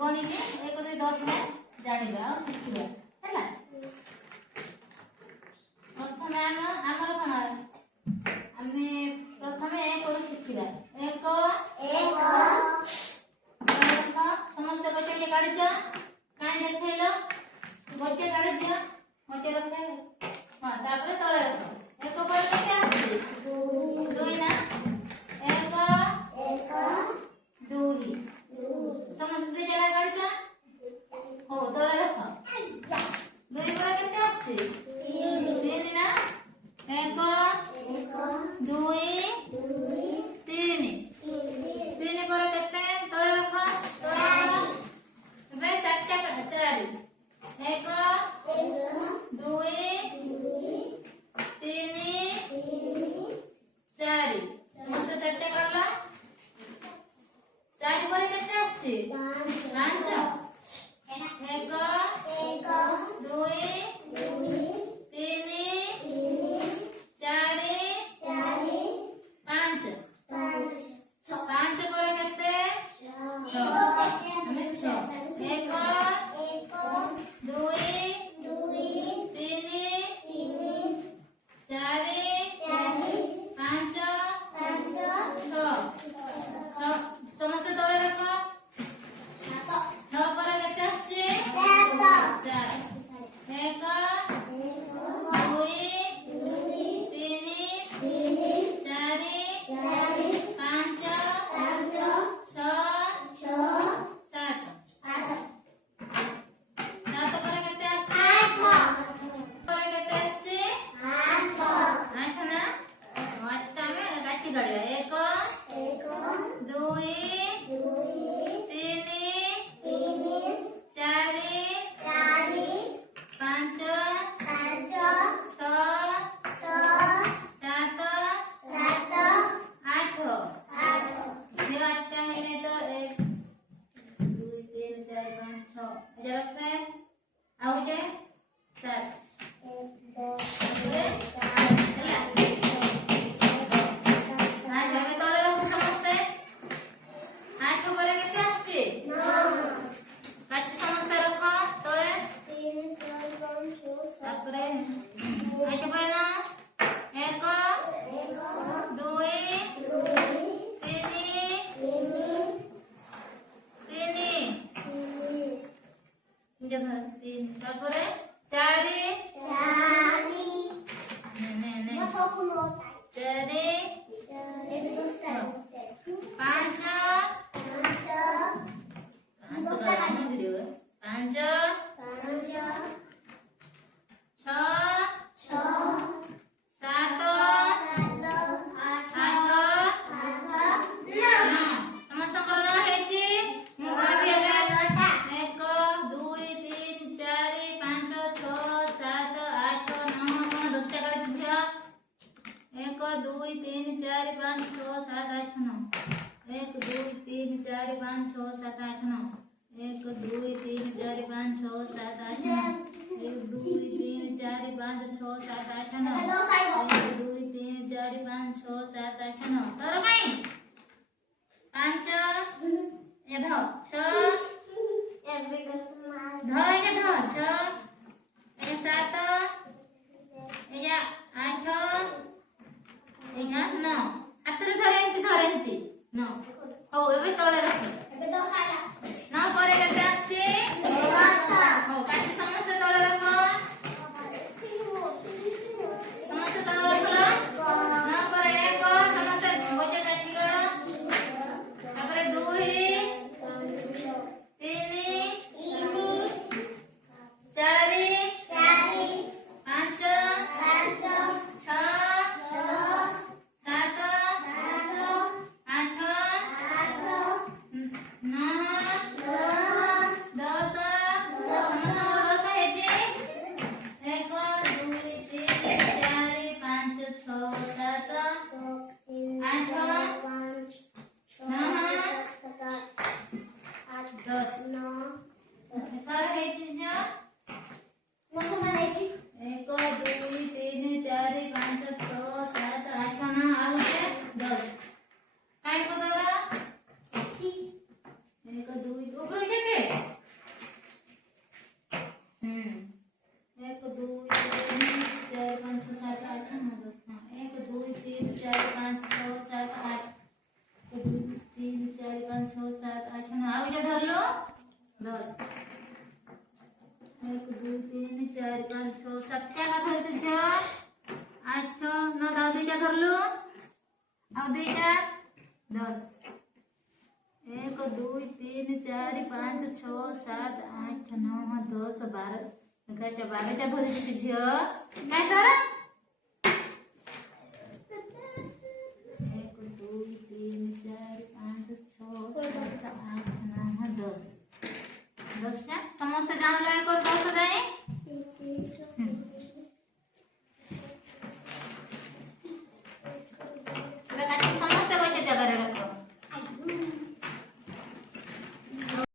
गणित 1 2 10 में जानिबा आ शिखिबा हैला। प्रथमे हमर कोन आमे प्रथमे 1 करू शिखिबा 1 समस्त गोटे काढिछ काई देखैलो गोटे काढिछ गोटे रखे हां तापर तळे रख 1 पर केते आछि 2 ना 1 2 समस्त दे जला काढिछ हो तळे रख 2 पर केते आछि 3 ना 1 2 3 3 पर केते तळे रख वे 4 4 1 2 3 4 समस्त 4 करला 4 पर केते आछि 5 1 2 3 4 5 5 पर केते 6 हमें 6 1 2 3 4 5 6 समस्त तळे रख 6 पर केते आछि 7 1 2 3 4 5 6 7 7 पर केते आछि 8 पर केते आछि 8 ना 8 में काटी गड़िया 1 2 3 4 5 6 7 8 ये 8 है तो 1 2 3 4 5 6 ये रखते हैं आउटे 7 समस्त 9 2 10 1 2 3 4 5 6 7 8 9 10 12 12 भरी दी झील काय कर